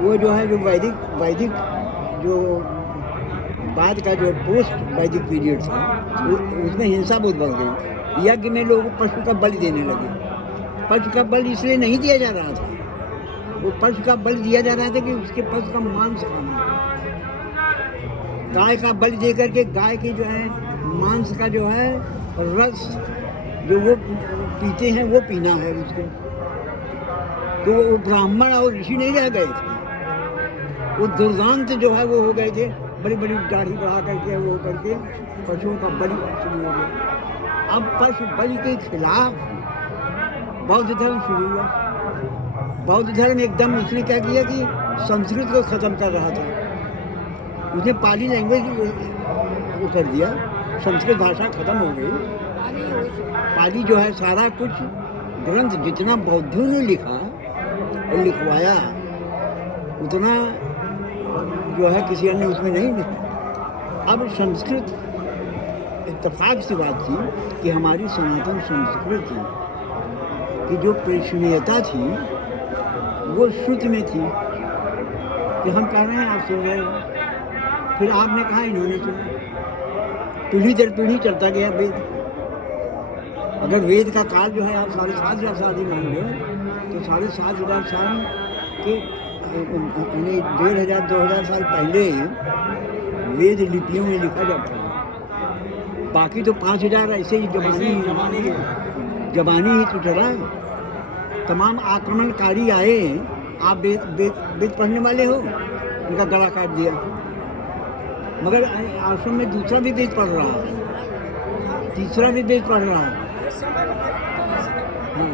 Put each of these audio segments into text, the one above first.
वो जो है जो वैदिक वैदिक जो बाद का जो पोस्ट वैदिक पीरियड था उसमें हिंसा बहुत बढ़ गई। यज्ञ में लोग पशु का बलि देने लगे। पशु का बलि इसलिए नहीं दिया जा रहा था, वो पशु का बलि दिया जा रहा था कि उसके पशु का मांस खाना। गाय का बलि दे करके गाय की जो है मांस का जो है रस जो वो पीते हैं वो पीना है उसको। तो वो ब्राह्मण और ऋषि नहीं रह गए थे, वो दुर्दांत जो है वो हो गए थे, बड़ी बड़ी दाढ़ी बढ़ा करके वो करके पशुओं का बलि शुरू हो गया। अब पशु बलि के खिलाफ बौद्ध धर्म शुरू हुआ। बौद्ध धर्म एकदम उसने क्या किया कि संस्कृत को खत्म कर रहा था, उसने पाली लैंग्वेज वो कर दिया, संस्कृत भाषा खत्म हो गई। पाली जो है सारा कुछ ग्रंथ जितना बौद्धों ने लिखा और लिखवाया उतना जो है किसी अन्य उसमें नहीं लिखा। अब संस्कृत इत्तेफाक सी बात थी कि हमारी सनातन संस्कृति की जो प्रेषणीयता थी वो श्रुति में थी कि हम कह रहे हैं आप सुन रहे हो, फिर आपने कहा इन्होंने सुना, पीढ़ी दर पीढ़ी चलता गया वेद। अगर वेद का काल जो है आप 7,500 साल ही मान लो तो 7,500 साल के 1,500-2,000 साल पहले वेद लिपियों में लिखा जाता है। बाकी तो 5,000 ऐसे ही जबानी ही तो चला। तमाम आक्रमणकारी आए, आप वेद पढ़ने वाले हो, उनका गला काट दिया। मगर आश्रम में दूसरा भी वेद पढ़ रहा है, तीसरा भी वेद पढ़ रहा है। हाँ,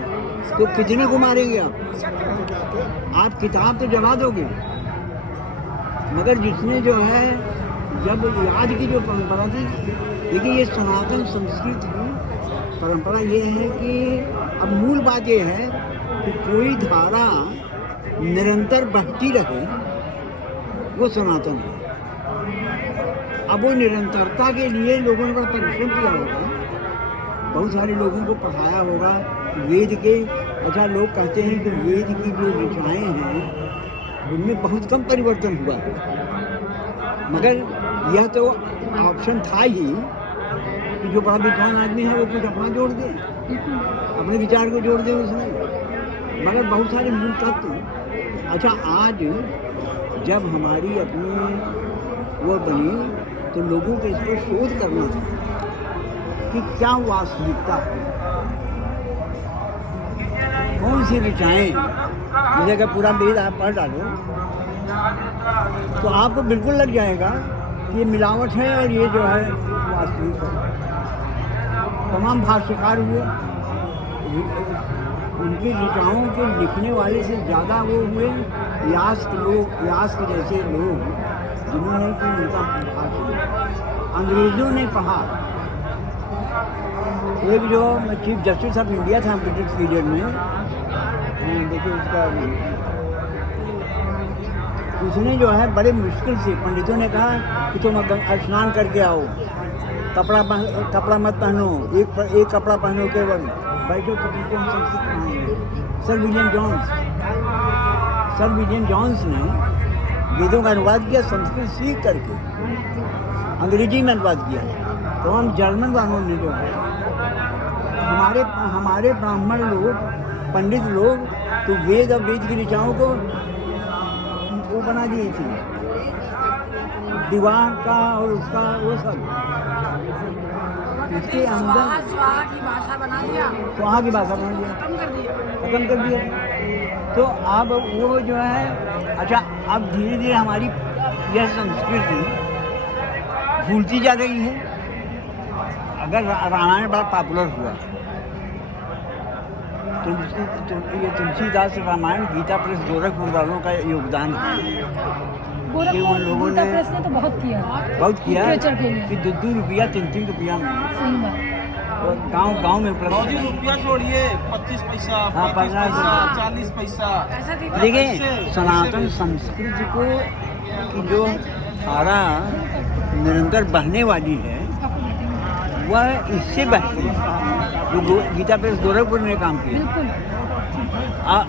तो कितने को मारेंगे आप किताब तो जला दोगे, मगर जिसने जो है जब याद की जो परंपरा थी। देखिए ये सनातन संस्कृति की परंपरा ये है कि अब मूल बात ये है कि कोई धारा निरंतर बहती रहे, वो सनातन है। अब वो निरंतरता के लिए लोगों ने बड़ा परिश्रम किया होगा, बहुत सारे लोगों को पढ़ाया होगा वेद के। अच्छा, लोग कहते हैं कि वेद की जो ऋचाएँ हैं उनमें बहुत कम परिवर्तन हुआ, मगर यह तो ऑप्शन था ही कि जो बड़ा विद्वान आदमी है वो कुछ अपना जोड़ दे, अपने विचार को जोड़ दे उसमें, मगर बहुत सारे मूल तत्व। अच्छा, आज जब हमारी अपनी वो बनी तो लोगों को इस पर शोध करना था कि क्या वास्तविकता है, कौन सी ऋचाएँ। मुझे अगर पूरा वेद आप पढ़ डालो तो आपको बिल्कुल लग जाएगा कि ये मिलावट है और ये जो है वास्तविक है। तमाम भाष्यकार हुए, उनकी ऋचाओं के लिखने वाले से ज़्यादा वो हुए यास्क जैसे लोग जिन्होंने कि उनका भाष्य अंग्रेज़ों ने पढ़ा। एक जो चीफ जस्टिस ऑफ इंडिया था ब्रिटिश पीरियड में, देखिए उसने जो है बड़े मुश्किल से पंडितों ने कहा कि तुम स्नान करके आओ, कपड़ा मत पहनो, एक कपड़ा पहनो केवल, बैठो तो तुमको हम संस्कृत पढ़ाएंगे। सर विलियम जॉन्स ने वेदों का अनुवाद किया, संस्कृत सीख करके अंग्रेजी में अनुवाद किया। तो हम जर्मन वालों ने जो है हमारे ब्राह्मण लोग, पंडित लोग तो वेद और वेद की ऋचाओं को वो बना दिए थी, दीवार का और उसका वो सब इसके अंदर स्वाहा की भाषा बना दिया, खत्म कर दिया। तो अब वो जो है, अच्छा अब धीरे धीरे हमारी यह संस्कृति भूलती जा रही है। अगर रामायण बड़ा पॉपुलर हुआ, तुलसीदास रामायण गीता प्रेस गोरखपुर वालों का योगदान है। उन लोगों ने तो बहुत किया कि 2 रुपया 3 रुपया में गांव में रुपया छोड़िए 25 पैसा, हाँ, 40 पैसा। देखिए सनातन संस्कृति को की जो धारा निरंतर बहने वाली है वह इससे बहती है, जो गीता प्रेस गोरखपुर ने काम किया।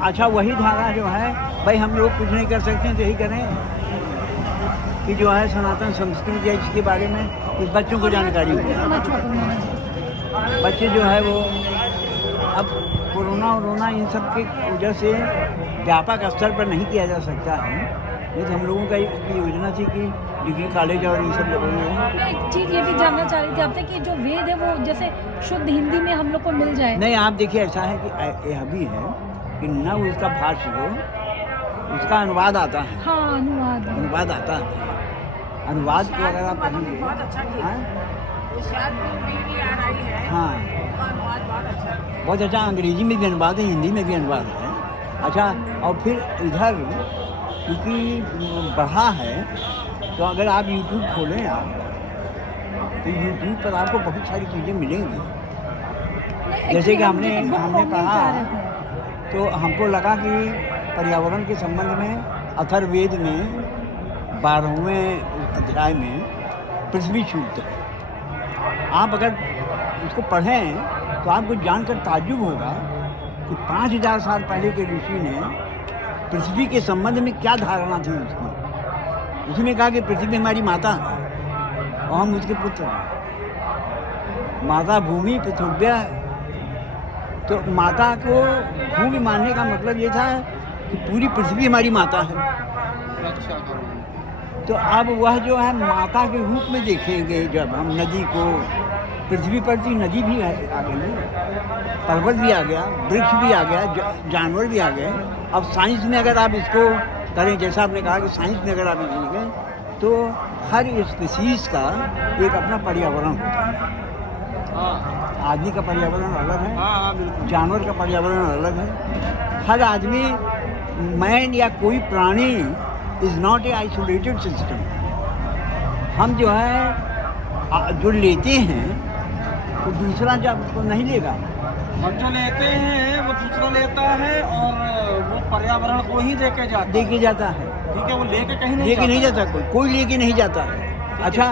अच्छा वही धारा जो है भाई हम लोग कुछ नहीं कर सकते तो यही करें कि जो है सनातन संस्कृति है इसके बारे में कुछ बच्चों को जानकारी हो। बच्चे जो है वो अब कोरोना इन सब की वजह से व्यापक स्तर पर नहीं किया जा सकता है। ये तो हम लोगों का एक योजना थी कि डिग्री कॉलेज और इन सब लोगों में। मैं एक चीज़ ये भी जानना चाह रही थी आपसे कि जो वेद है वो जैसे शुद्ध हिंदी में हम लोग को मिल जाए। नहीं आप देखिए ऐसा है कि यह भी है कि न उसका भाष्य हो उसका अनुवाद आता है। हाँ अनुवाद आता है। अनुवाद को अगर आप पढ़ेंगे बहुत अच्छा किया। हाँ बहुत अच्छा अंग्रेजी में भी अनुवाद है हिंदी में भी अनुवाद है। अच्छा और फिर इधर क्योंकि बढ़ा है तो अगर आप यूट्यूब खोलें आप तो यूट्यूब पर आपको बहुत सारी चीज़ें मिलेंगी। जैसे कि हमने पढ़ा तो हमको लगा कि पर्यावरण के संबंध में अथर्ववेद में 12वें अध्याय में पृथ्वी सूक्त है। आप अगर उसको पढ़ें तो आपको जानकर ताज्जुब होगा कि 5000 साल पहले के ऋषि ने पृथ्वी के संबंध में क्या धारणा थी उसकी। उसने कहा कि पृथ्वी हमारी माता है और हम उसके पुत्र हैं। माता भूमि पृथ्व्या। तो माता को भूमि मानने का मतलब ये था कि पूरी पृथ्वी हमारी माता है। अच्छा तो अब वह जो है माता के रूप में देखेंगे जब हम नदी को। पृथ्वी पर थी नदी भी आ गई, पर्वत भी आ गया, वृक्ष भी आ गया, जानवर भी आ गए। अब साइंस में अगर आप इसको करें जैसा आपने कहा कि साइंस में अगर आप इसको देखें तो हर स्पीसीज का एक अपना पर्यावरण होता है। हाँ आदमी का पर्यावरण अलग है, हाँ बिल्कुल। जानवर का पर्यावरण अलग है। हर आदमी मैन या कोई प्राणी is not a isolated system. हम जो है जो लेते हैं वो दूसरा जब तो नहीं लेगा। हम जो लेते हैं वो दूसरा लेता है और वो पर्यावरण को ही देके जाता है। देके जाता है। ठीक है वो लेके कहीं नहीं लेके नहीं जाता कोई लेके नहीं जाता है। अच्छा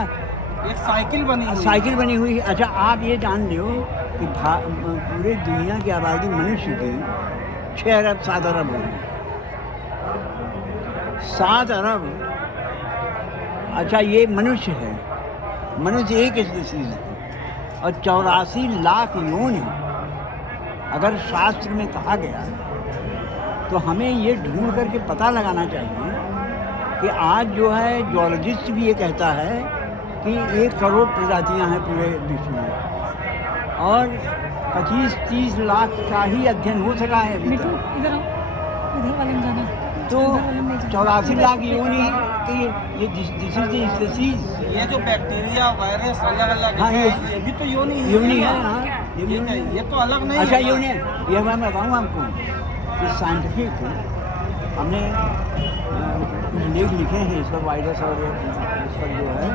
एक साइकिल बनी हुई है। साइकिल बनी हुई है। अच्छा आप ये जान लो कि पूरे दुनिया की आबादी मनुष्य की 6 अरब 7 अरब हो गई। 7 अरब। अच्छा ये मनुष्य है, मनुष्य एक स्पीसीज है और 84 लाख योनि अगर शास्त्र में कहा गया तो हमें ये ढूंढ करके पता लगाना चाहिए कि आज जो है जूलॉजिस्ट भी ये कहता है कि 1 करोड़ प्रजातियां हैं पूरे विश्व में और 25-30 लाख का ही अध्ययन हो सका है अभी मिठू तक। इधर आओ, इधर वाले में जाना। तो 84 लाख योनि कि ये दिस इज स्पीसीज। ये जो बैक्टीरिया वायरस अलग अलग हाँ, है ये भी तो योनि ही योनि है। हाँ ये तो अलग नहीं अच्छा है। योनि ये मैं बताऊँ आपको कि साइंटिफिक हमने कुछ लेख लिखे हैं इस पर वायरस और इस पर जो है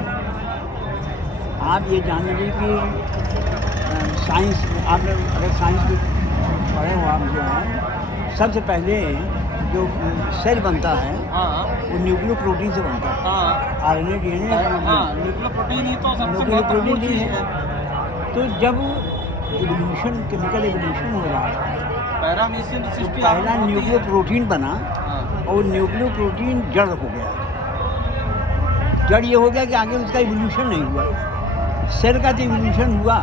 आप ये जान लीजिए कि साइंस आपने अगर साइंस में पढ़े हो आप जो है सबसे पहले जो सेल बनता है हाँ वो न्यूक्लियोप्रोटीन से बनता है। हाँ आरएनए डीएनए हाँ न्यूक्लियोप्रोटीन ही तो सबसे न्यूक्लियोप्रोटीन महत्वपूर्ण चीज है। है। तो जब इवोल्यूशन केमिकल इवोल्यूशन हो रहा है पैरामीशियन तो सृष्टि पहला आरंभ होती है। न्यूक्लियोप्रोटीन बना हाँ, और न्यूक्लियोप्रोटीन जड़ हो गया। जड़ ये हो गया कि आगे उसका इवोल्यूशन नहीं हुआ। सेल का तो इवोल्यूशन हुआ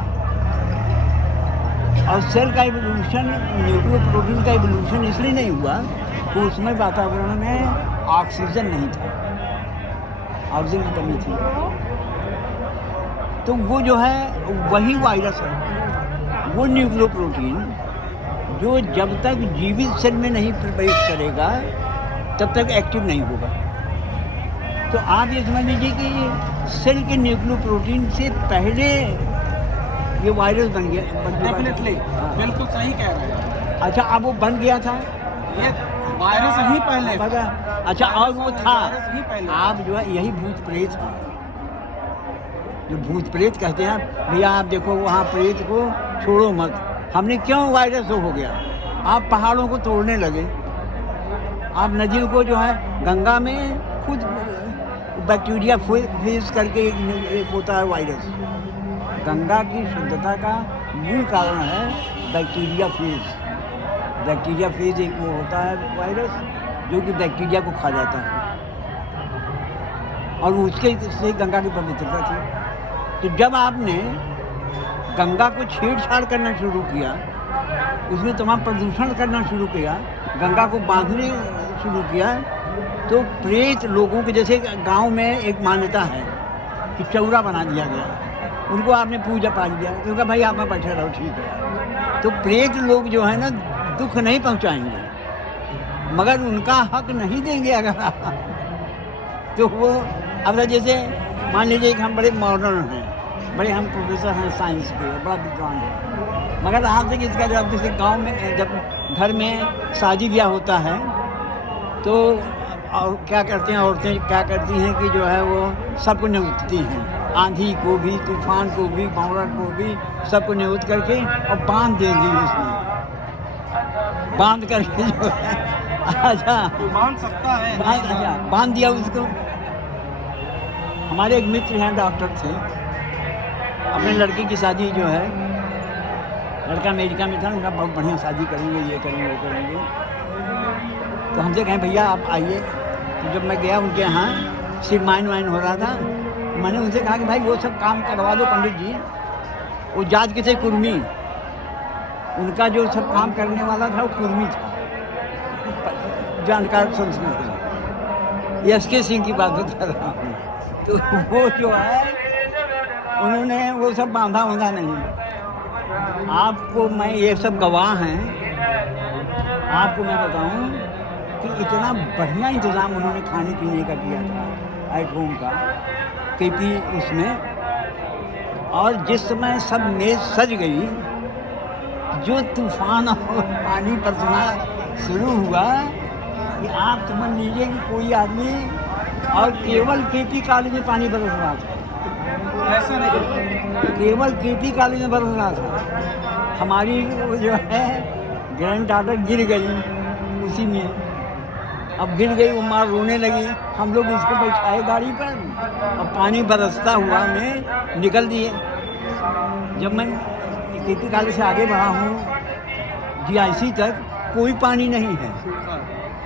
और सेल का इवोल्यूशन न्यूक्लियोप्रोटीन का इवोल्यूशन इसलिए नहीं हुआ कि उसमें वातावरण में ऑक्सीजन नहीं था, ऑक्सीजन की कमी थी। तो वो जो है वही वायरस है, वो न्यूक्लियोप्रोटीन जो जब तक जीवित सेल में नहीं प्रवेश करेगा तब तक एक्टिव नहीं होगा। तो आप ये समझ लीजिए कि सेल के न्यूक्लियोप्रोटीन से पहले ये वायरस बन गया। डेफिनेटली बिल्कुल सही कह रहे हैं। अच्छा अब वो बन गया था ये वायरस ही पहले पता। अच्छा और वो था वायरस ही पहले आप जो है यही भूत प्रेत है। जो भूत प्रेत कहते हैं भैया आप देखो वहाँ प्रेत को छोड़ो मत। हमने क्यों वायरस हो गया? आप पहाड़ों को तोड़ने लगे, आप नदियों को जो है गंगा में खुद बैक्टीरिया फेस करके एक होता है वायरस। गंगा की शुद्धता का मूल कारण है बैक्टीरिया फेज। बैक्टीरिया फेज एक वो होता है वायरस जो कि बैक्टीरिया को खा जाता है, और उसके से गंगा की पवित्रता थी। तो जब आपने गंगा को छेड़छाड़ करना शुरू किया, उसमें तमाम प्रदूषण करना शुरू किया, गंगा को बांधने शुरू किया, तो प्रेत लोगों के, जैसे गांव में एक मान्यता है कि चौरा बना दिया गया, उनको आपने पूजा पा दिया, तो कहा भाई आप बैठे रहो, ठीक है। तो प्रेत लोग जो है ना दुख नहीं पहुंचाएंगे, मगर उनका हक नहीं देंगे अगर आप। तो वो अब जैसे मान लीजिए कि हम बड़े मॉडर्न हैं, बड़े हम प्रोफेसर हैं साइंस के, बड़ा विद्वान है, मगर आप देखिए इसका जब जैसे गांव में जब घर में शादी ब्याह होता है तो और क्या करते हैं औरतें, क्या करती हैं कि जो है वो सबको न्योतती हैं, आंधी को भी, तूफान को भी, बावड़ को भी, सबको न्योत करके और बांध देंगी उसमें, बांध करके जो है अच्छा बांध सकता है, अच्छा बांध दिया उसको। हमारे एक मित्र हैं, डॉक्टर थे, अपने लड़के की शादी जो है, लड़का अमेरिका में था, उनका बहुत बढ़िया शादी करेंगे, ये करेंगे वो करेंगे, तो हमसे कहें भैया आप आइए। तो जब मैं गया उनके यहाँ, सिरमाइन वाइन हो रहा था, तो मैंने उनसे कहा कि भाई वो सब काम करवा दो पंडित जी। वो जात के थे कुर्मी, उनका जो सब काम करने वाला था वो कुर्मी था, जानकार संस्कृत, एस.के. सिंह की बात बता रहा हूँ। तो वो जो है उन्होंने वो सब बांधा वांधा नहीं। आपको मैं, ये सब गवाह हैं, आपको मैं बताऊं कि इतना बढ़िया इंतज़ाम उन्होंने खाने पीने का किया था एट होम का, क्योंकि उसमें, और जिस समय सब मेज़ सज गई, जो तूफान और पानी बरसना शुरू हुआ कि आप समझ लीजिए कि कोई आदमी, और केवल केपी कॉलेज में पानी बरस रहा था, ऐसा नहीं, केवल केपी कॉलेज में बरस रहा था। हमारी वो जो है ग्रैंड डॉटर गिर गई उसी में, अब गिर गई, वो माँ रोने लगी, हम लोग उसको बैठाए गाड़ी पर और पानी बरसता हुआ में निकल दिए। जब मैं केपी कॉलेज से आगे बढ़ा हूँ GIC तक, कोई पानी नहीं है।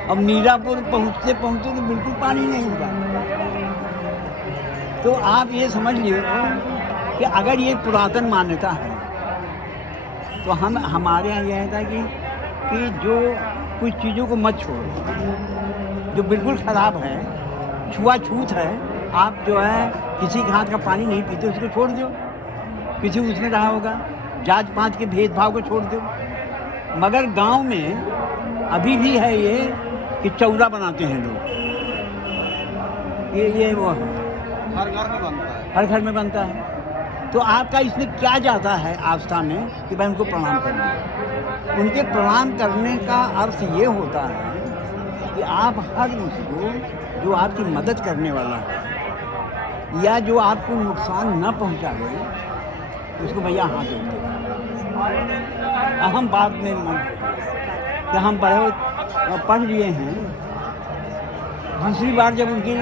अब मीरापुर पहुँचते पहुँचते तो बिल्कुल पानी नहीं था। तो आप ये समझ लीजिए कि अगर ये पुरातन मान्यता है, तो हमारे यहाँ यह था कि जो कुछ चीज़ों को मत छोड़ो, जो बिल्कुल ख़राब है, छुआछूत है, आप जो है किसी के हाथ का पानी नहीं पीते, उसको छोड़ दो, किसी उसमें रहा होगा, जात पात के भेदभाव को छोड़ दो। मगर गांव में अभी भी है ये कि चौरा बनाते हैं लोग, ये वो है, हर घर में बनता है, हर घर में बनता है। तो आपका इसमें क्या जाता है आस्था में कि भाई उनको प्रणाम करना। उनके प्रणाम करने का अर्थ ये होता है कि आप हर उसको जो आपकी मदद करने वाला है या जो आपको नुकसान न पहुंचाए, उसको भैया हाथ जोड़ते हैं। अहम बात में मन कि हम पढ़ लिए हैं। दूसरी बार जब उनकी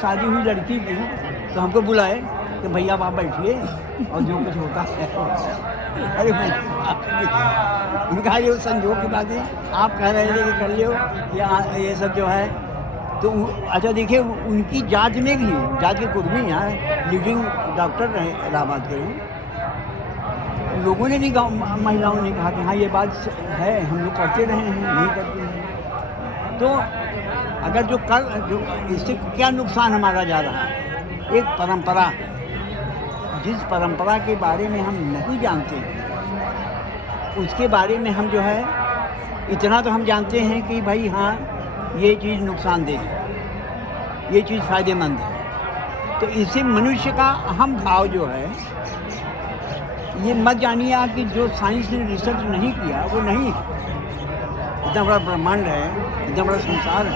शादी हुई लड़की की, तो हमको बुलाए कि भैया आप बैठिए और जो कुछ होता है। अरे मैं उनका ये संजोग की बात है, आप कह रहे थे कि कर लियो या ये सब जो है। तो अच्छा देखिए, उनकी जात में भी, जात के कुर्मी यहाँ लीडिंग डॉक्टर रहे इलाहाबाद के, लोगों ने भी गाँव महिलाओं ने कहा कि हाँ ये बात है, हम लोग करते रहे हैं, नहीं करते हैं। तो अगर जो इससे क्या नुकसान हमारा जा रहा है, एक परंपरा, जिस परंपरा के बारे में हम नहीं जानते उसके बारे में हम जो है, इतना तो हम जानते हैं कि भाई हाँ ये चीज़ नुकसानदेह है, ये चीज़ फ़ायदेमंद है। तो इससे मनुष्य का अहम भाव जो है, ये मत जानिए आप कि जो साइंस ने रिसर्च नहीं किया वो नहीं है। इतना बड़ा ब्रह्मांड है, इतना बड़ा संसार है,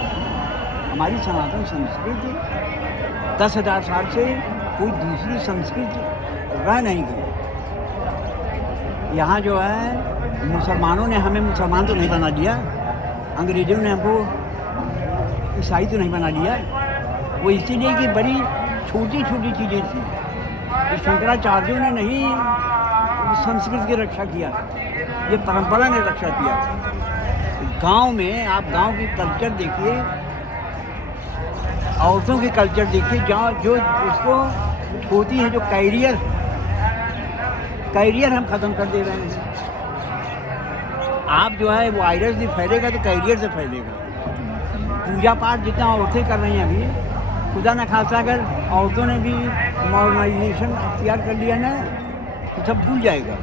हमारी सनातन संस्कृति 10,000 साल से कोई दूसरी संस्कृति रह नहीं गई। यहाँ जो है मुसलमानों ने हमें मुसलमान तो नहीं बना दिया, अंग्रेज़ों ने हमको ईसाई तो नहीं बना दिया। वो इसीलिए कि बड़ी छोटी छोटी चीज़ें थी। ये शंकराचार्यों ने नहीं संस्कृत की रक्षा किया, ये परंपरा ने रक्षा किया। गांव में आप गांव की कल्चर देखिए, औरतों की कल्चर देखिए, जहाँ जो उसको होती है जो कैरियर हम ख़त्म कर दे रहे हैं। आप जो है वायरस भी फैलेगा तो कैरियर से फैलेगा। पूजा पाठ जितना औरतें कर रही हैं अभी, खुदा न खासा अगर औरतों ने भी मॉडर्नाइजेशन अख्तियार कर लिया ना तो सब भूल जाएगा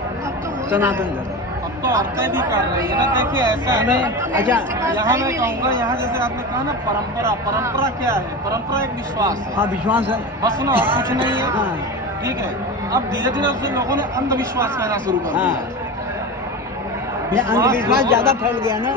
सनातन धर्म। अब तो औरतें भी कर रही है ना। देखिए ऐसा है ना, अच्छा यहाँ मैं कहूँगा, यहाँ जैसे आपने कहा ना परंपरा क्या है? परंपरा एक विश्वास है, हाँ विश्वास है, बस ना, और कुछ नहीं है। हाँ ठीक है, अब धीरे धीरे उससे लोगों ने अंधविश्वास कहना शुरू कर दिया। हाँ, ये अंधविश्वास ज़्यादा फैल गया ना।